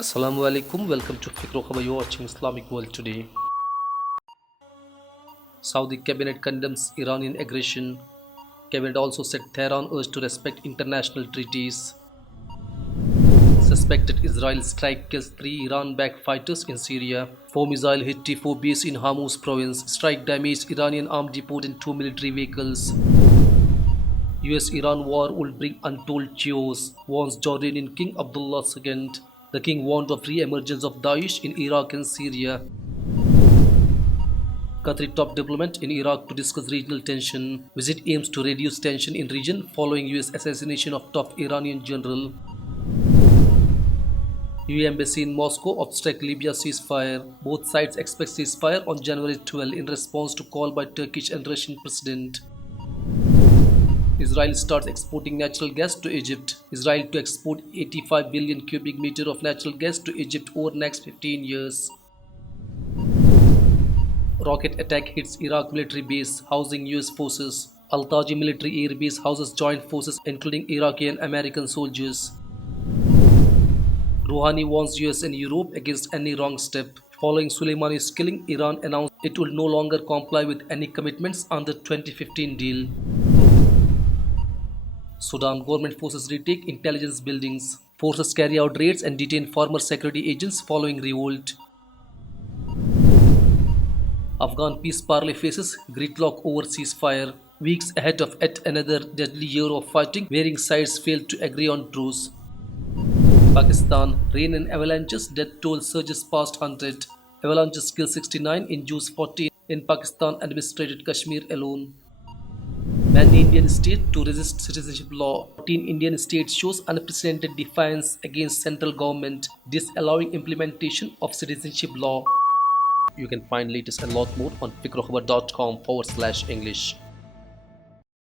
Assalamu alaikum, welcome to Fikro. You're watching Islamic World Today. Saudi cabinet condemns Iranian aggression. Cabinet also said Tehran urged to respect international treaties. Suspected Israel strike kills 3 Iran-backed fighters in Syria. 4 missile hit T4 base in Hormuz province. Strike damaged Iranian armed depot and 2 military vehicles. US-Iran war will bring untold chaos, warns Jordanian King Abdullah II. The king warned of re-emergence of Daesh in Iraq and Syria. Qatari top diplomat in Iraq to discuss regional tension. Visit aims to reduce tension in region following US assassination of top Iranian general. EU embassy in Moscow obstruct Libya ceasefire. Both sides expect ceasefire on January 12 in response to call by Turkish and Russian president. Israel starts exporting natural gas to Egypt. Israel to export 85 billion cubic meter of natural gas to Egypt over next 15 years. Rocket attack hits Iraq military base housing US forces. Al-Taji military air base houses joint forces including Iraqi and American soldiers. Rouhani warns US and Europe against any wrong step. Following Soleimani's killing, Iran announced it will no longer comply with any commitments under 2015 deal. Sudan government forces retake intelligence buildings. Forces carry out raids and detain former security agents following revolt. Afghan peace parley faces gridlock over ceasefire. Weeks ahead of yet another deadly year of fighting, varying sides failed to agree on truce. Pakistan, rain and avalanches, death toll surges past 100. Avalanches kill 69, injures 40 in Pakistan administrated Kashmir alone. Many Indian states to resist citizenship law. 14 Indian states shows unprecedented defiance against central government, disallowing implementation of citizenship law. You can find latest and lot more on fikrokhbar.com/English.